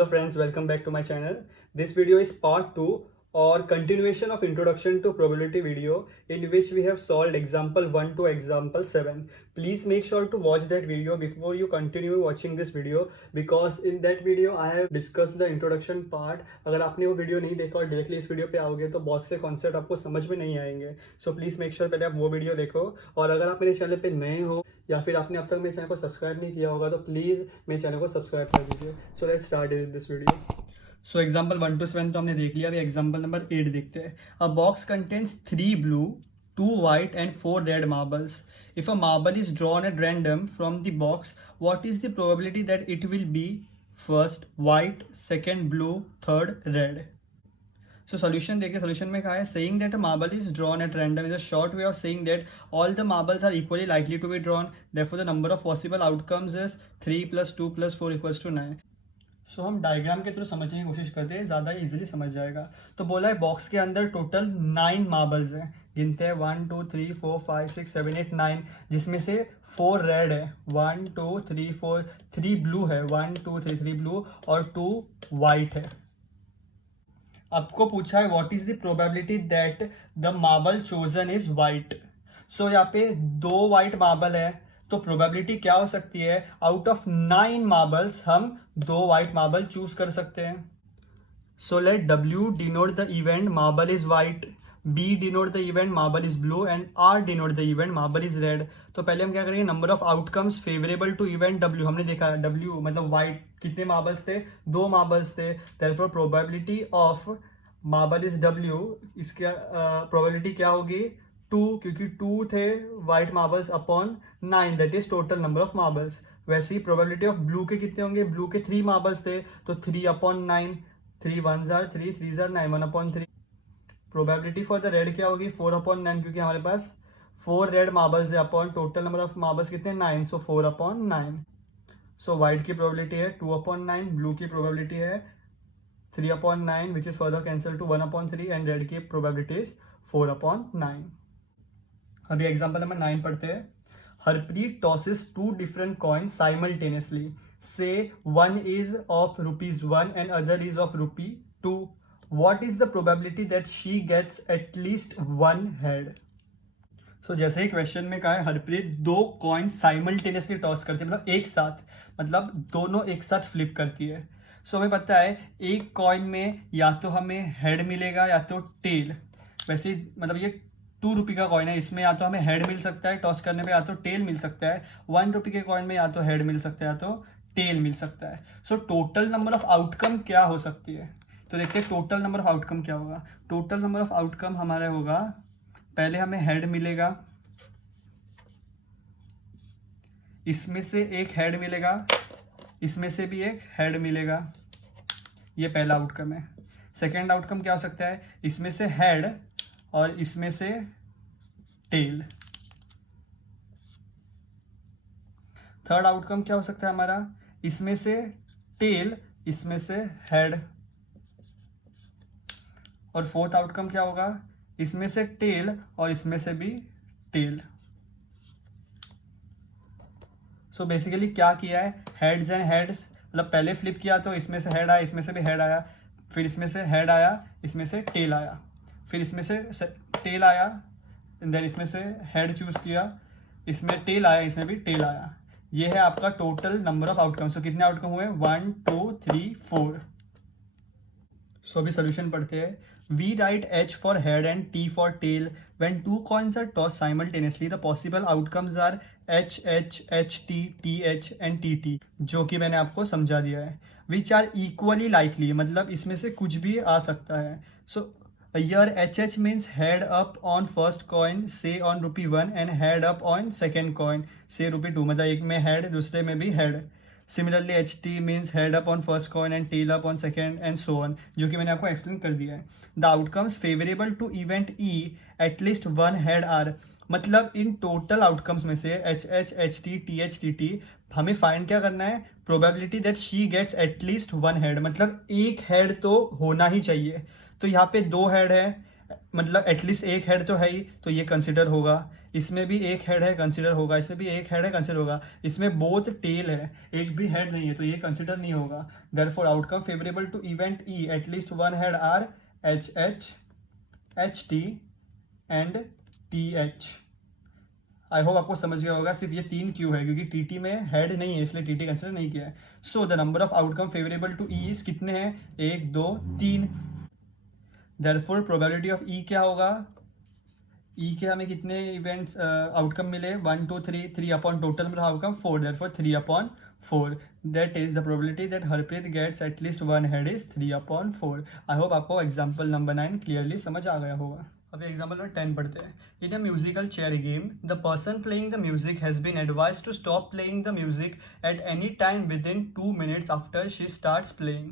Hello friends, welcome back to my channel. This video is part 2 or continuation of introduction to probability video in which we have solved example 1 to example 7. Please make sure to watch that video before you continue watching this video because in that video I have discussed the introduction part. अगर आपने वो video नहीं देखा और directly इस video पे आओगे तो बहुत से कॉन्सेप्ट आपको समझ में नहीं आएंगे. सो प्लीज़ मेक श्योर पहले आप वो वीडियो देखो और अगर आप मेरे चैनल पे नए हो या फिर आपने अब तक मेरे चैनल को सब्सक्राइब नहीं किया होगा तो प्लीज़ मेरे चैनल को सब्सक्राइब कर दीजिए. So let's start with this video. So example 1 to 7 तो हमने देख लिया. अभी एग्जाम्पल नंबर 8 देखते हैं. अ box contains 3 blue, 2 white and 4 red marbles. If a marble is drawn at random from the box, what is the probability that it will be first white, second blue, third red? So solution देखिए. solution में कहा है saying that a marble is drawn at random is a short way of saying that all the marbles are equally likely to be drawn. Therefore the number of possible outcomes is 3 plus 2 plus 4 equals to 9. सो हम diagram के through समझने की कोशिश करते हैं, ज़्यादा easily समझ जाएगा. तो बोला है बॉक्स के अंदर टोटल 9 मार्बल्स हैं. गिनते हैं 1 2 3 4 5 6 7 8 9, जिसमें से 4 रेड है, 1 2 3 4, 3 ब्लू है, 1 2 3 ब्लू और 2 वाइट है. आपको पूछा है what is the probability that the marble chosen is white. So यहाँ पे 2 वाइट मार्बल है तो प्रोबेबिलिटी क्या हो सकती है? आउट ऑफ 9 मार्बल्स हम 2 वाइट मार्बल चूज कर सकते हैं. So let W denote the event marble is white, B denote the event marble is blue and R denote the event marble is red. तो पहले हम क्या करेंगे, number of outcomes favourable to event W हमने देखा है. W मतलब white कितने मार्बल्स थे? 2 मार्बल्स थे. Therefore probability of marble is W, इसका प्रोबेबिलिटी क्या होगी? 2, क्योंकि 2 थे white marbles upon 9, that is total number of marbles. वैसे ही प्रोबेबिलिटी ऑफ ब्लू के कितने होंगे? ब्लू के 3 मार्बल्स थे तो 3 upon 9, 3 1s are 3, 3s are 9, 1 upon 3. Probability for the red क्या होगी? 4 अपॉन 9, क्योंकि हमारे पास 4 रेड मार्बल्स है upon total number of marbles कितने? 9, सो 4 अपॉन 9. सो वाइट की प्रोबेबिलिटी है 2 अपॉन 9, ब्लू की प्रोबेबिलिटी है 3 upon 9 which is further cancel two 1 upon 3 and red की प्रोबेबिलिटी इज 4 अपॉन 9. अभी एग्जाम्पल नंबर 9 पढ़ते हैं. Harpreet tosses 2 different coins simultaneously. Say one is of ₹1 and other is of ₹2. What is the probability that she gets at least one head? So जैसे ही question में कहा है Harpreet 2 coin simultaneously toss करती है, मतलब एक साथ, मतलब दोनों एक साथ फ्लिप करती है. सो हमें पता है एक कॉइन में या तो हमें हेड मिलेगा या तो टेल. वैसे मतलब ये 2 रुपये का कॉइन है, इसमें या तो हमें हेड मिल सकता है टॉस करने पे या तो टेल मिल सकता है. 1 रुपये के कॉइन में या तो हेड मिल सकता है या तो टेल मिल सकता है. सो टोटल नंबर ऑफ आउटकम क्या हो सकती है? तो देखते हैं टोटल नंबर ऑफ आउटकम क्या होगा. टोटल नंबर ऑफ आउटकम हमारा होगा, पहले हमें हेड मिलेगा, इसमें से एक हेड मिलेगा, इसमें से भी एक हेड मिलेगा. ये पहला आउटकम है. सेकेंड आउटकम क्या हो सकता है? इसमें से हेड और इसमें से टेल. थर्ड आउटकम क्या हो सकता है हमारा? इसमें से टेल, इसमें से हेड. और फोर्थ आउटकम क्या होगा? इसमें से टेल और इसमें से भी टेल. सो बेसिकली क्या किया है, हेड्स एंड हेड्स, मतलब पहले फ्लिप किया तो इसमें से हेड आया, इसमें से भी हेड आया, फिर इसमें से हेड आया, इसमें से टेल आया, फिर इसमें से टेल आया, देन इसमें से हेड चूज किया, इसमें टेल आया, इसमें भी टेल आया. ये है आपका टोटल नंबर ऑफ आउटकम्स. तो कितने आउटकम हुए? 1 2 3 4. सो अभी सोल्यूशन पढ़ते हैं. We write H for head and T for tail. When 2 coins are toss simultaneously the possible outcomes are H H H T T H and T T, जो कि मैंने आपको समझा दिया है. विच आर इक्वली लाइकली, मतलब इसमें से कुछ भी आ सकता है. सो here HH means head up on first coin, say on ₹1, and head up on second coin, say ₹2, मतलब एक में head दूसरे में भी head. Similarly HT means head up on first coin and tail up on second and so on, जो कि मैंने आपको एक्सप्लेन कर दिया है. The outcomes favorable to event E at least one head are, मतलब इन टोटल आउटकम्स में से HH HT TH TT हमें फाइंड क्या करना है? Probability that she gets at least one head, मतलब एक हेड तो होना ही चाहिए. तो यहाँ पे 2 हेड है मतलब एटलीस्ट एक हेड तो है ही, तो ये कंसिडर होगा। इसमें भी एक हेड है, कंसिडर होगा। इसमें भी एक हेड है, कंसिडर होगा। इसमें बोथ टेल है, एक भी हेड नहीं है, तो ये कंसिडर नहीं होगा। Therefore outcome favourable to event E at least one head are H H, H T and T H. I hope आपको समझ गया होगा। सिर्फ ये 3 क्यों है, क्योंकि टीटी में हेड नहीं है, इसलिए टीटी कंसिडर नहीं किया है। So the number of outcome favourable to E is कितने हैं, 1 2 3। देयरफॉर प्रोबेबिलिटी ऑफ ई क्या होगा, ई के हमें कितने इवेंट्स आउटकम मिले, 1 2 3, 3 upon total number outcome 4, therefore 3 upon 4। That is the probability that Harpreet gets at least one head is 3 upon 4। I hope आपको example number 9 clearly समझ आ गया होगा। अभी एग्जाम्पल नंबर 10 पढ़ते हैं। In a musical chair game the person playing the music has been advised to stop playing the music at any time within 2 minutes after she starts playing.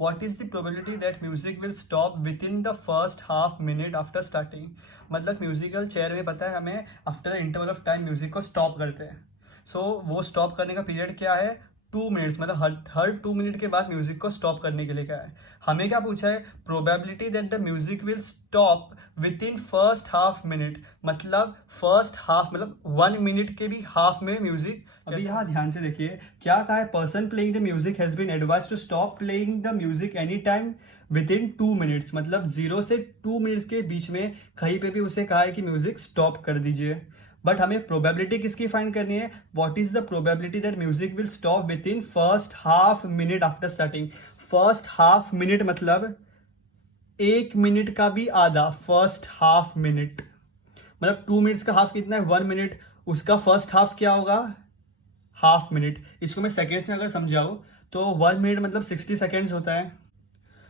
What is the probability that music will stop within the first half minute after starting? मतलब musical chair में पता है हमें after interval of time music को stop करते हैं। सो वो stop करने का पीरियड क्या है, 2 मिनट्स। मतलब हर 2 मिनट के बाद म्यूजिक को स्टॉप करने के लिए क्या है, हमें क्या पूछा है, probability that the music will stop with in first half minute. मतलब फर्स्ट हाफ मतलब 1 मिनट के भी हाफ में म्यूजिक। अभी यहाँ ध्यान से देखिए क्या कहा है, person playing the music has been advised to stop playing the music any time within 2 minutes। मतलब 0 से 2 minutes के बीच में कहीं पे भी उसे कहा है कि म्यूजिक स्टॉप कर दीजिए। बट हमें प्रोबेबिलिटी किसकी फाइंड करनी है, what is the probability that music will stop with in first half minute after starting. First half minute मतलब 1 मिनट का भी आधा, फर्स्ट हाफ मिनट। मतलब 2 minutes का हाफ कितना है, 1 minute। उसका फर्स्ट हाफ क्या होगा, हाफ मिनट। इसको मैं सेकेंड्स में अगर समझाऊँ तो 1 minute मतलब 60 seconds होता है।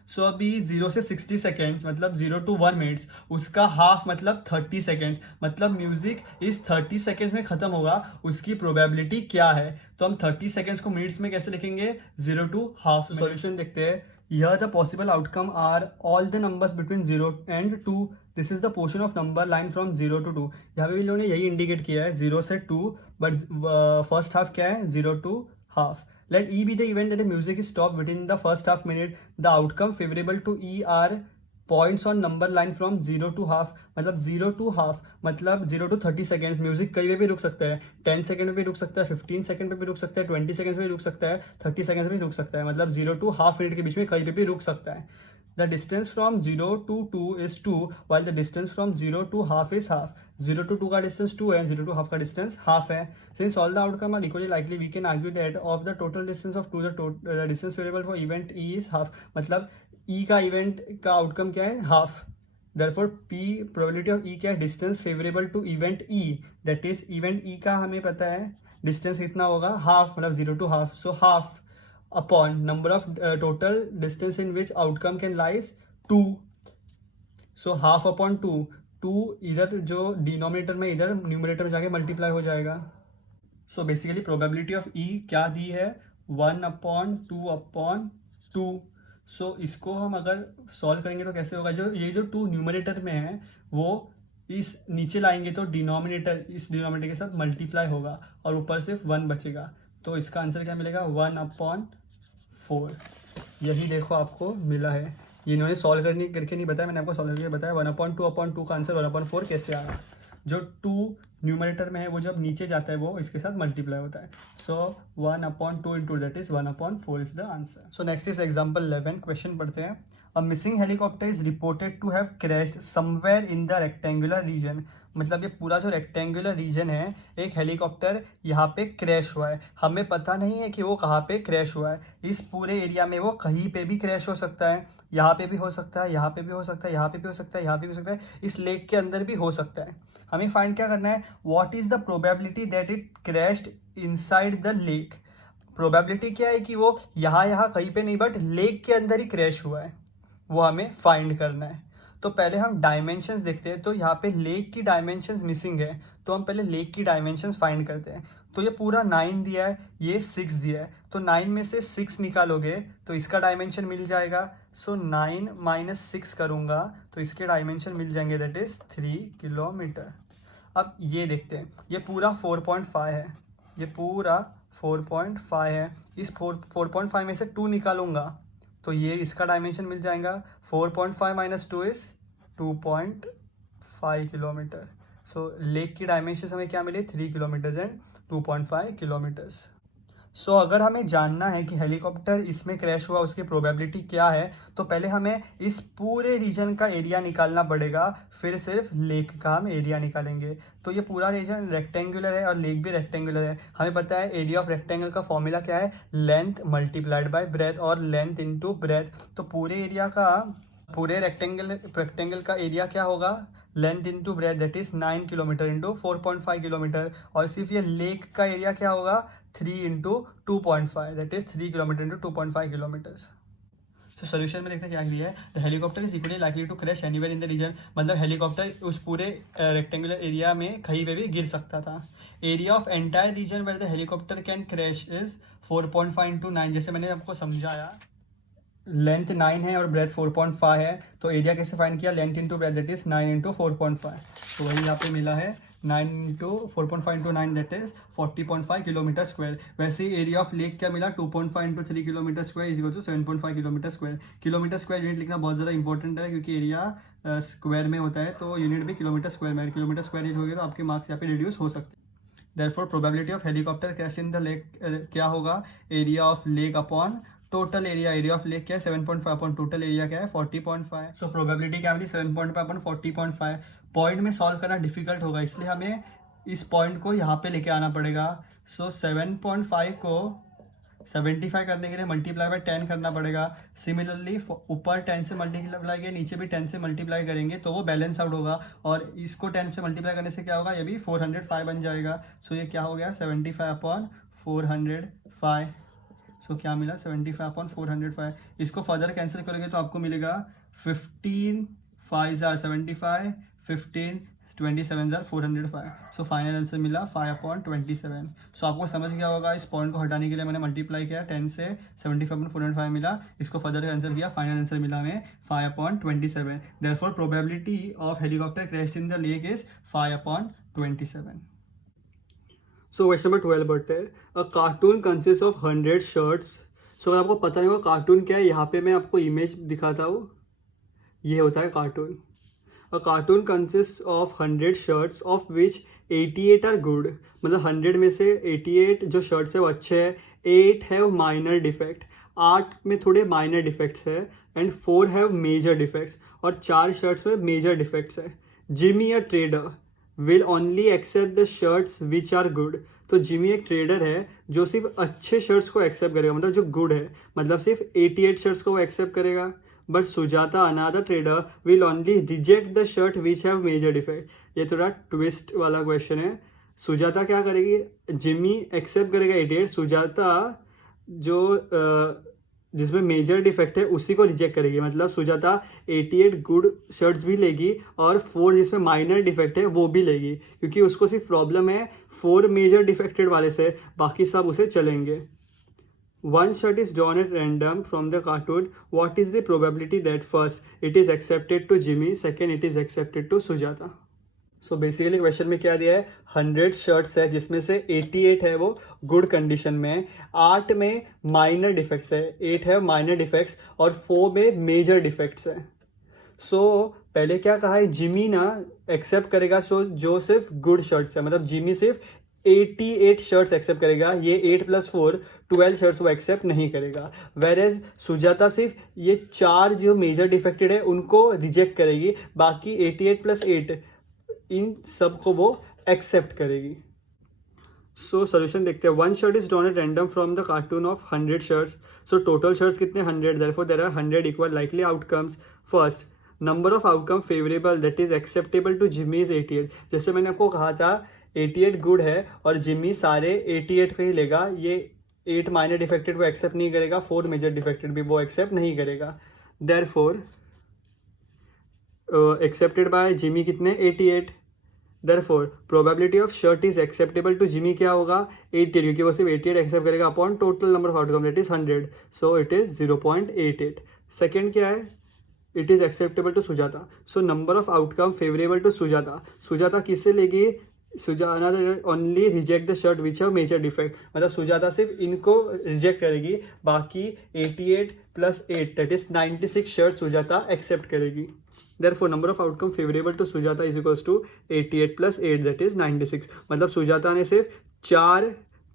सो अभी 0 से 60 seconds मतलब 0 to 1 minutes, उसका हाफ मतलब 30 seconds। मतलब म्यूजिक इस 30 seconds में खत्म होगा, उसकी प्रोबेबिलिटी क्या है। तो हम 30 seconds को मिनट्स में कैसे लिखेंगे, 0 to हाफ। सॉल्यूशन देखते हैं। Here the possible outcome are all the numbers between 0 and 2. This is the portion of number line from 0 to 2. यहाँ पे भी लोगों ने यही इंडिकेट किया है 0 से 2, बट फर्स्ट हाफ क्या है, 0 to half. Let E be the event that the music is stopped within the first half minute. The outcome favorable to E are points on number line from 0 to half। मतलब 0 to half मतलब 0 to 30 seconds। Music कहीं पे भी रुक सकता है, 10 second पे भी रुक सकता है, 15 सेकंड पे भी रुक सकता है, 20 सेकंड पे भी रुक सकता है, 30 सेकंड पे भी रुक सकता है। मतलब 0 to हाफ मिनट के बीच में कहीं पे भी रुक सकता है। The distance from 0 to 2 is 2 while the distance from 0 to half is half। 0 to 2 का डिस्टेंस 2 है, 0 to half का डिस्टेंस हाफ है। Since all the outcome are equally likely, we can argue that of the total distance of 2, the distance variable for event E is half। मतलब E का event का outcome क्या है, half. Therefore P probability of E क्या है, distance favourable to event E। That is event E का हमें पता है डिस्टेंस कितना होगा, हाफ। मतलब 0 to half, so half upon number of total distance in which outcome can lies 2। So half upon 2, 2 इधर जो डिनोमिनेटर में इधर न्यूमरेटर में जाके मल्टीप्लाई हो जाएगा। So basically probability of E क्या दी है, 1 अपॉन 2 अपॉन 2। सो इसको हम अगर सॉल्व करेंगे तो कैसे होगा, जो ये जो 2 न्यूमरेटर में है वो इस नीचे लाएंगे तो डिनोमिनेटर इस डिनोमिनेटर के साथ मल्टीप्लाई होगा और ऊपर सिर्फ 1 बचेगा। तो इसका आंसर क्या मिलेगा, 1 अपॉन 4। यही देखो आपको मिला है। ये इन्होंने सॉल्व करके नहीं बताया, मैंने आपको सॉल्व करके बताया। 1 अपॉन 2 का आंसर 1 अपॉन 4 कैसे आया। जो 2 न्यूमरेटर में है वो जब नीचे जाता है वो इसके साथ मल्टीप्लाई होता है। So 1 upon 2 into that is 1 upon 4 is the answer. So next is example 11। Question पढ़ते हैं। A missing helicopter is reported to have crashed somewhere in the rectangular region. मतलब ये पूरा जो रेक्टेंगुलर रीजन है, एक हेलीकॉप्टर यहाँ पे क्रैश हुआ है। हमें पता नहीं है कि वो कहाँ पे क्रैश हुआ है। इस पूरे एरिया में वो कहीं पे भी क्रैश हो सकता है, यहाँ पे भी हो सकता है, यहाँ पे भी हो सकता है, यहाँ पे भी हो सकता है, यहाँ पे भी हो सकता है, इस लेक के अंदर भी हो सकता है। हमें फाइंड क्या करना है, what is the probability that it crashed inside the lake. Probability क्या है कि वो यहाँ कहीं पे नहीं बट लेक के अंदर ही क्रैश हुआ है, वो हमें फाइंड करना है। तो पहले हम डायमेंशंस देखते हैं। तो यहाँ पे लेक की डायमेंशंस मिसिंग है, तो हम पहले लेक की डायमेंशंस फाइंड करते हैं। तो ये पूरा 9 दिया है, ये 6 दिया है, तो 9 में से 6 निकालोगे तो इसका डायमेंशन मिल जाएगा। सो 9 माइनस 6 करूँगा तो इसके डायमेंशन मिल जाएंगे, दैट इज 3 किलोमीटर। अब ये देखते हैं, ये पूरा 4.5 है, ये पूरा 4.5 है। इस 4.5 में से 2 निकालूंगा तो ये इसका डायमेंशन मिल जाएगा। 4.5 minus 2 is 2.5 kilometre. So lake की डायमेंशन हमें क्या मिले 3 किलोमीटर्स एंड 2.5 किलोमीटर्स। सो अगर हमें जानना है कि हेलीकॉप्टर इसमें क्रैश हुआ उसकी प्रोबेबिलिटी क्या है, तो पहले हमें इस पूरे रीजन का एरिया निकालना पड़ेगा, फिर सिर्फ लेक का हम एरिया निकालेंगे। तो ये पूरा रीजन रेक्टेंगुलर है और लेक भी रेक्टेंगुलर है। हमें पता है एरिया ऑफ रेक्टेंगल का फॉर्मूला क्या है, लेंथ मल्टीप्लाइड बाय ब्रेथ और लेंथ इनटू ब्रेथ। तो पूरे एरिया का पूरे रेक्टेंगल का एरिया क्या होगा, length into breadth, that is 9 kilometre into 4.5 kilometre. और सिर्फ ये लेक का एरिया क्या होगा 3 into 2.5, that is 3 kilometre into 2.5 kilometres. तो सोल्यूशन में देखते हैं क्या दिया है, the helicopter is equally likely to crash anywhere in the region. मतलब हेलीकॉप्टर उस पूरे रेक्टेंगुलर एरिया में कहीं पे भी गिर सकता था। Area of entire region where the helicopter can crash is 4.5 into 9। जैसे मैंने आपको समझाया, लेंथ 9 है और ब्रेथ 4.5 है, तो एरिया कैसे फाइंड किया, length into breadth that is 9 into 4.5। तो वही यहाँ पे मिला है 9 into 4.5 into 9 that is 40.5 kilometre square. वैसे एरिया ऑफ लेक क्या मिला 2.5 into 3 kilometre square is equal to 7.5 kilometre square. Kilometre square unit लिखना बहुत ज़्यादा इंपॉर्टेंट है, क्योंकि एरिया स्क्वायर में होता है तो यूनिट भी किलोमीटर स्क्वायर में। किलोमीटर स्क्वायर यूनिट हो गया तो आपके मार्क्स यहाँ पे रिड्यूस हो सकते हैं। Therefore probability of helicopter crash in the lake क्या होगा, area of lake upon total area. Area of lake क्या है 7.5 अपॉन टोटल एरिया क्या है 40.5। सो प्रोबेबिलिटी क्या मिली 7.5 अपॉन 40.5। पॉइंट में सॉल्व करना डिफिकल्ट होगा, इसलिए हमें इस पॉइंट को यहाँ पे लेके आना पड़ेगा। सो 7.5 को 75 करने के लिए मल्टीप्लाई बाय 10 करना पड़ेगा। सिमिलरली ऊपर 10 से मल्टीप्लाई किया, नीचे भी 10 से मल्टीप्लाई करेंगे तो वो बैलेंस आउट होगा, और इसको 10 से मल्टीप्लाई करने से क्या होगा, ये भी 405 बन जाएगा। सो ये क्या हो गया 75 अपॉन 405। सो क्या मिला 75 अपॉन 405। इसको फर्दर कैंसिल करोगे तो आपको मिलेगा 15 5 jar 75, 15 27 jar 405। So final answer मिला 5 अपॉन 27। सो आपको समझ गया होगा, इस पॉइंट को हटाने के लिए मैंने मल्टीप्लाई किया 10 से 75 अपॉन 405 मिला, इसको फर्दर कैंसिल किया, फाइनल आंसर मिला हमें 5 upon 27। Therefore probability of helicopter crash in the lake is 5 upon 27। So question number 12 बढ़ते हैं। अ कार्टून कंसिस्ट ऑफ 100 शर्ट्स। सो अगर आपको पता नहीं होगा कार्टून क्या है, यहाँ पे मैं आपको इमेज दिखाता हूँ, ये होता है cartoon. A cartoon consist of 100 shirts of which 88 are good. मतलब 100 में से 88 जो शर्ट्स है वो अच्छे हैं, 8 हैव माइनर डिफेक्ट, 8 में थोड़े माइनर डिफेक्ट्स है, एंड 4 हैव मेजर डिफेक्ट्स, और 4 शर्ट्स में मेजर डिफेक्ट्स है। Jimmy a trader will only accept the shirts which are good. तो जिमी एक ट्रेडर है जो सिर्फ अच्छे शर्ट्स को एक्सेप्ट करेगा, मतलब जो गुड है, मतलब सिर्फ 88 शर्ट्स को वो एक्सेप्ट करेगा। But Sujata another trader will only reject the shirt which have major defect. ये थोड़ा ट्विस्ट वाला क्वेश्चन है। सुजाता क्या करेगी, जिमी एक्सेप्ट करेगा 88, सुजाता जो जिसमें मेजर डिफेक्ट है उसी को रिजेक्ट करेगी। मतलब सुजाता 88 गुड शर्ट्स भी लेगी और 4 जिसमें माइनर डिफेक्ट है वो भी लेगी, क्योंकि उसको सिर्फ प्रॉब्लम है 4 मेजर डिफेक्टेड वाले से, बाकी सब उसे चलेंगे। One shirt is drawn at random from the cartoon. What is the probability that first it is accepted to Jimmy, second it is accepted to Sujata? So basically question में क्या दिया है, 100 शर्ट्स है जिसमें से 88 है वो गुड कंडीशन में, 8 में माइनर डिफेक्ट्स है, 8 है माइनर डिफेक्ट्स, और 4 में मेजर डिफेक्ट्स है। सो पहले क्या कहा है, जिमी ना एक्सेप्ट करेगा सो जो सिर्फ गुड शर्ट्स है, मतलब जिमी सिर्फ 88 शर्ट्स एक्सेप्ट करेगा, ये 8 + 4 12 शर्ट्स वो एक्सेप्ट नहीं करेगा। वेरेज सुजाता सिर्फ ये 4 जो मेजर डिफेक्टेड है उनको रिजेक्ट करेगी, बाकी 88 + 8 इन सब को वो एक्सेप्ट करेगी। सो सोल्यूशन देखते हैं। 1 shirt is drawn at random from the cartoon of 100 shirts. So total shirts कितने 100, therefore there are 100 equally likely outcomes. First number of outcome favourable that is acceptable to Jimmy is 88। जैसे मैंने आपको कहा था 88 good है और Jimmy सारे 88 पे ही लेगा, ये 8 माइनर डिफेक्टेड वो एक्सेप्ट नहीं करेगा, 4 मेजर डिफेक्टेड भी वो एक्सेप्ट नहीं करेगा। देयरफॉर एक्सेप्टेड बाय जिमी कितने 88। Therefore probability of shirt is acceptable to Jimmy क्या होगा 88, क्योंकि वो सिर्फ 88 एक्सेप्ट करेगा upon total number of outcome that is 100, so it is 0.88। Second क्या है, it is acceptable to Sujata, so number of outcome favourable to Sujata. Sujata किससे लेगी, Sujana only reject the shirt which have major defect, मतलब सुजाता सिर्फ इनको रिजेक्ट करेगी, बाकी 88 + 8 that is 96 shirt Sujata accept करेगी. Therefore number of outcome favorable to Sujata is equals to 88 + 8 that is 96. मतलब सुजाता ने सिर्फ 4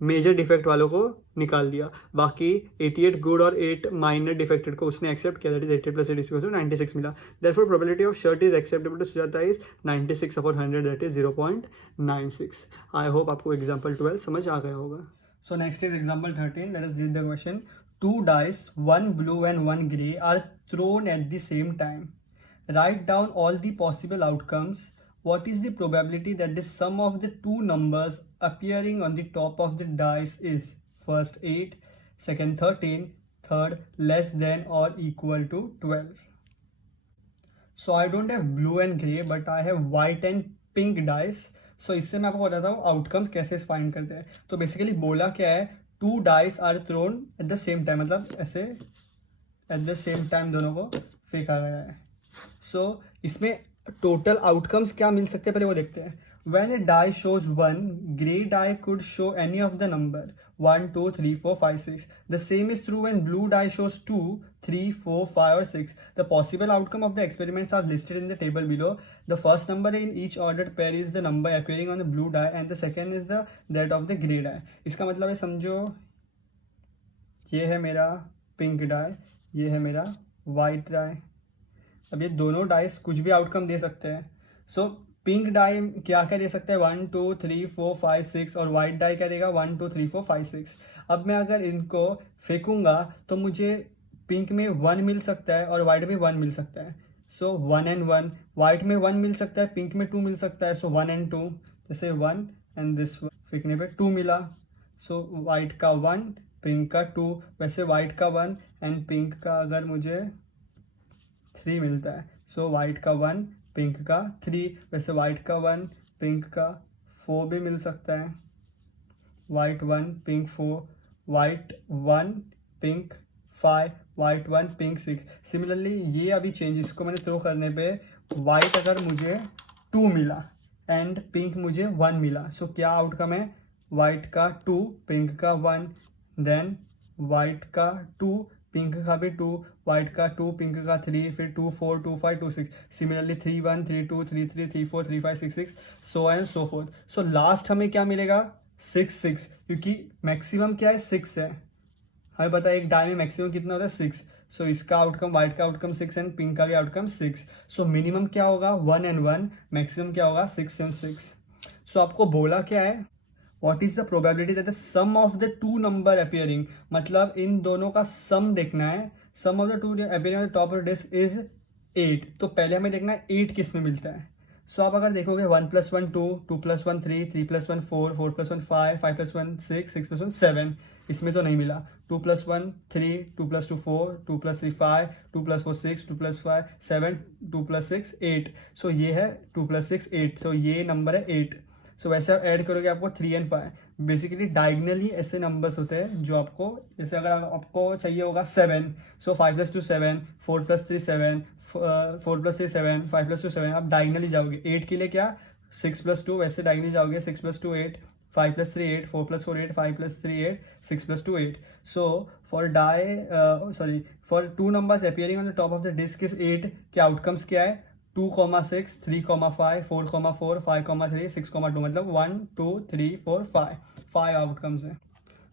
मेजर डिफेक्ट वालों को निकाल दिया, बाकी 88 गुड और 8 माइनर डिफेक्टेड को उसने एक्सेप्ट किया, दैट इज 88 + 8 इक्वल्स टू 96 मिला. Therefore probability of shirt is acceptable to Sujata is 96/100 that is 0.96. I hope आपको एग्जाम्पल 12 समझ आ गया होगा. So next is example 13. Let us read the question. 2 dice, one blue and one grey, are thrown at the same time. Write down all the possible outcomes. What is the probability that the sum of the two numbers appearing on the top of the dice is first 8, second 13, third less than or equal to 12? So I don't have blue and grey but I have white and pink dice. So इससे मैं आपको बताता हूँ outcomes कैसे find करते हैं. तो basically बोला क्या है, 2 dice are thrown at the same time, मतलब ऐसे at the same time दोनों को फेंका गया है. सो इसमें टोटल आउटकम्स क्या मिल सकते हैं पहले वो देखते हैं. When a die shows 1, grey die could show any of the number 1, 2, 3, 4, 5, 6. The same is true when blue die shows 2, 3, 4, 5 or 6. The possible outcome of the experiments are listed in the table below. The first number in each ordered pair is the number appearing on the blue die and the second is that of the grey die. इसका मतलब है, समझो ये है मेरा pink dye, ये है मेरा वाइट डाई. अब ये दोनों डाइस कुछ भी आउटकम दे सकते हैं. सो पिंक डाई क्या क्या दे सकता है, 1, 2, 3, 4, 5, 6 और वाइट डाई क्या देगा 1, 2, 3, 4, 5, 6. अब मैं अगर इनको फेंकूंगा तो मुझे पिंक में 1 मिल सकता है और वाइट में 1 मिल सकता है. सो 1 and 1, वाइट में 1 मिल सकता है, पिंक में 2 मिल सकता है. सो 1 and 2, जैसे 1 एंड दिस फेंकने पे 2 मिला. सो वाइट का 1, पिंक का 2, वैसे वाइट का 1 एंड पिंक का अगर मुझे 3 मिलता है. सो वाइट का 1, पिंक का 3, वैसे वाइट का 1, पिंक का 4 भी मिल सकता है. White 1, pink 4, white 1, pink 5, white 1, pink 6. Similarly ये अभी चेंज इसको मैंने थ्रो करने पे वाइट अगर मुझे 2 मिला एंड पिंक मुझे 1 मिला. सो क्या आउटकम है, वाइट का 2, पिंक का 1, देन वाइट का 2, पिंक का भी 2, वाइट का 2, पिंक का 3, फिर 2, 4, 2, 5, 2, 6. Similarly 3, 1, 3, 2, 3, 3, 3, 4, 3, 5, 6, 6, so and so fourth. So last हमें क्या मिलेगा 6, 6, क्योंकि मैक्सिमम क्या है 6 है. हमें पता है एक डाई में मैक्सिमम कितना होता है 6. सो इसका आउटकम, वाइट का आउटकम 6 एंड पिंक का भी आउटकम 6. सो मिनिमम क्या होगा 1 and 1, मैक्सिमम क्या होगा 6 and 6. सो आपको बोला क्या है, What is the probability that the sum of the two number appearing, मतलब इन दोनों का सम देखना है. Sum of the two appearing on the top of the disk is 8. तो पहले हमें देखना है 8 किस में मिलता है. सो आप अगर देखोगे 1 + 1 2, 2 + 1 3, 3 + 1 4, 4 + 1 5, 5 + 1 6, 6 + 1 7. इसमें तो नहीं मिला. 2 + 1 3, 2 + 2 4, 2 + 3 5, 2 + 4 6, 2 + 5 7, 2 + 6 8. सो ये है 2 + 6 8. तो ये नंबर है 8. सो वैसे आप ऐड करोगे आपको 3 and 5. बेसिकली डायगनली ऐसे नंबर्स होते हैं जो आपको, जैसे अगर आपको चाहिए होगा 7, सो 5 + 2 7, 4 + 3 7, 4 + 3 7, 5 + 2 7. आप डायगनली जाओगे. 8 के लिए क्या 6 + 2, वैसे डायगनली जाओगे 6 + 2 8, 5 + 3 8, 4 + 4 8, 5 + 3 8, 6 + 2 8. So for two numbers appearing on the top of the disk is 8. के आउटकम्स क्या है 2, 6, 3, 5, 4, 4, 5, 3, 6, 2, मतलब 1, 2, 3, 4, 5 आउटकम्स है.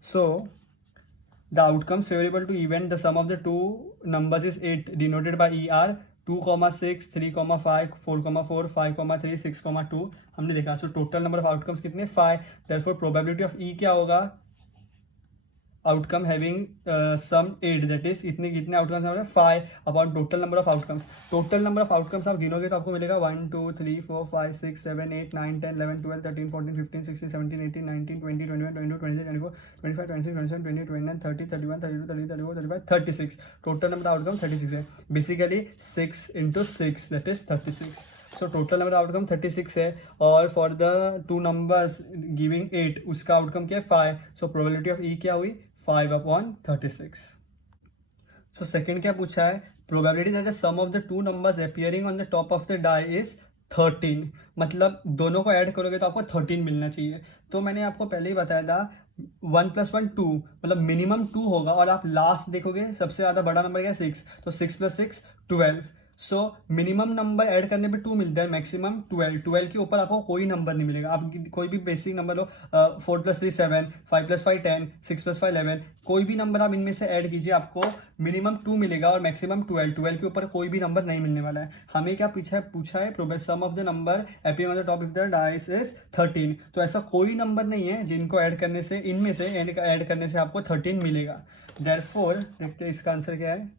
So the outcomes favourable to event, the sum of the two numbers is 8 denoted by ER. 2, 6, 3, 5, 4, 4, 5, 3, 6, 2 हमने देखा. So total number of outcomes कितने 5. Therefore probability of E क्या होगा, outcome having sum 8, that is इतने कितने outcomes हैं 5 upon total number of outcomes. Total number of outcomes आप गिनोगे तो आपको मिलेगा 1, 2, 3, 4, 5, 6, 7, 8, 9, 10, 11, 12, 13, 14, 15, 16, 17, 18, 19, 20, 21, 22, 23, 24, 25, 26, 27, 28, 29, 30, 31, 32, 33, 34, 35, 36. टोटल नंबर आउटकम 36 है. Basically 6 × 6 that is 36. So total number outcome 36 है. और for the two numbers giving 8 उसका आउटकम क्या है 5. सो प्रोबेबिलिटी ऑफ E क्या हुई 5/36. सो सेकेंड क्या पूछा है, probability that the sum of the two numbers appearing on the top of the die is 13, मतलब दोनों को ऐड करोगे तो आपको 13 मिलना चाहिए। तो मैंने आपको पहले ही बताया था 1 + 1 2, मतलब मिनिमम 2 होगा, और आप लास्ट देखोगे सबसे ज़्यादा बड़ा नंबर क्या है 6, तो 6 + 6 12। सो मिनिमम नंबर ऐड करने पे 2 मिलता है, मैक्सिमम 12। 12 के ऊपर आपको कोई नंबर नहीं मिलेगा। आप कोई भी बेसिक नंबर लो, 4 + 3 7, 5 + 5 10, 6 + 5 11, कोई भी नंबर आप इनमें से ऐड कीजिए, आपको मिनिमम 2 मिलेगा और मैक्सिमम 12। 12 के ऊपर कोई भी नंबर नहीं मिलने वाला है। हमें क्या पूछा है sum of the number appearing on the top of the dice is 13। तो ऐसा कोई नंबर नहीं है जिनको ऐड करने से, इनमें से ऐड करने से आपको 13 मिलेगा। देयरफॉर देखते हैं इसका आंसर क्या है।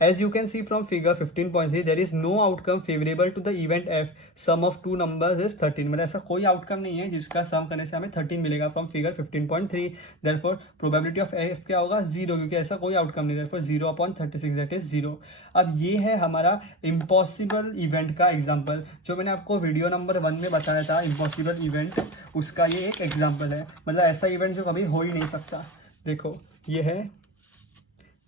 As you can see from figure 15.3, there is no outcome favorable to the event f. Sum of two numbers is 13. मतलब ऐसा कोई आउटकम नहीं है जिसका सम करने से हमें 13 मिलेगा from figure 15.3। Therefore probability of f क्या होगा 0, क्योंकि ऐसा कोई आउटकम नहीं। Therefore 0/36 that is 0। अब ये है हमारा इम्पॉसिबल इवेंट का एग्जाम्पल, जो मैंने आपको वीडियो नंबर 1 में बताया था इम्पॉसिबल इवेंट, उसका ये एक एग्जाम्पल है। मतलब ऐसा इवेंट जो कभी हो ही नहीं सकता। देखो ये है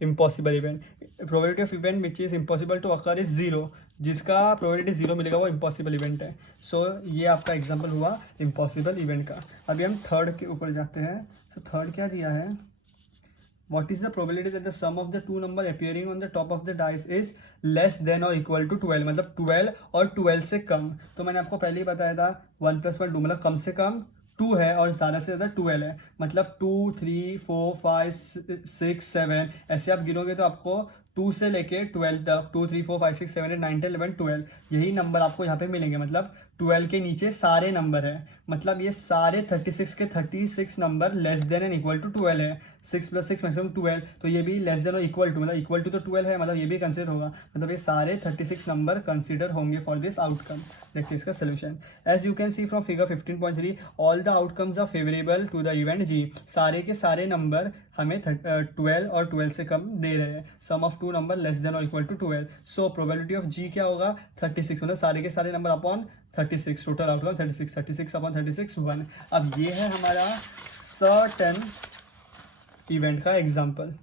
impossible event. Probability of event which is impossible to occur is 0, जिसका प्रोबेबिलिटी 0 मिलेगा वो इम्पॉसिबल इवेंट है। सो ये आपका एग्जाम्पल हुआ इम्पॉसिबल इवेंट का। अभी हम थर्ड के ऊपर जाते हैं। सो थर्ड क्या दिया है, what is the probability that the sum of the two number appearing on the top of the dice is less than or equal to 12, मतलब 12 और 12 से कम। तो मैंने आपको पहले ही बताया था 1 + 1 2, मतलब कम से कम 2 है और ज़्यादा से ज़्यादा 12 है, मतलब 2 3 4 5 6 7, ऐसे आप गिनोगे तो आपको 2 से लेके 12 तक 2 3 4 5 6 7 8 9 10 11 12 यही नंबर आपको यहाँ पे मिलेंगे। मतलब 12 के नीचे सारे नंबर है, मतलब ये सारे 36 के 36 number less than and equal to 12 है। 6 + 6 मैक्सिमम 12, तो ये भी लेस देन और इक्वल टू, मतलब इक्वल टू तो 12 है, मतलब ये भी कंसिडर होगा। मतलब ये सारे 36 नंबर कंसिडर होंगे फॉर दिस आउटकम। देखिए इसका solution. As you can see from figure 15.3, all the outcomes are favourable to the event G. सारे के सारे नंबर हमें 12 और 12 से कम दे रहे हैं। Sum of two number less than और equal to 12। So probability of G क्या होगा 36, मतलब सारे के सारे नंबर अपॉन 36, टोटल आउटकम 36, 36/36 1। अब ये है हमारा सर्टेन इवेंट का एग्जाम्पल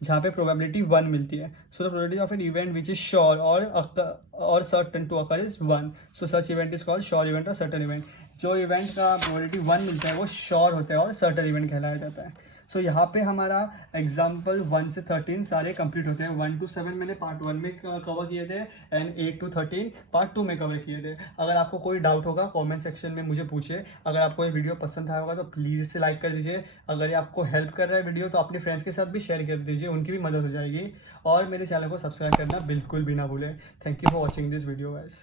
जहाँ पे प्रोबेबिलिटी 1 मिलती है। So the probability of an event which is sure और certain to occur is 1। So such event is called sure event और सर्टेन इवेंट। जो इवेंट का प्रोबेबिलिटी 1 मिलता है वो श्योर होता है और सर्टेन इवेंट कहलाया जाता है। सो यहाँ पे हमारा एग्जाम्पल 1 से 13 सारे कंप्लीट होते हैं। 1 to 7 मैंने पार्ट 1 में कवर किए थे एंड 8 to 13 पार्ट 2 में कवर किए थे। अगर आपको कोई डाउट होगा कमेंट सेक्शन में मुझे पूछे। अगर आपको ये वीडियो पसंद आया होगा तो प्लीज़ इसे लाइक कर दीजिए। अगर ये आपको हेल्प कर रहा है वीडियो तो अपने फ्रेंड्स के साथ भी शेयर कर दीजिए, उनकी भी मदद हो जाएगी। और मेरे चैनल को सब्सक्राइब करना बिल्कुल भी ना भूलें। Thank you for watching this video guys.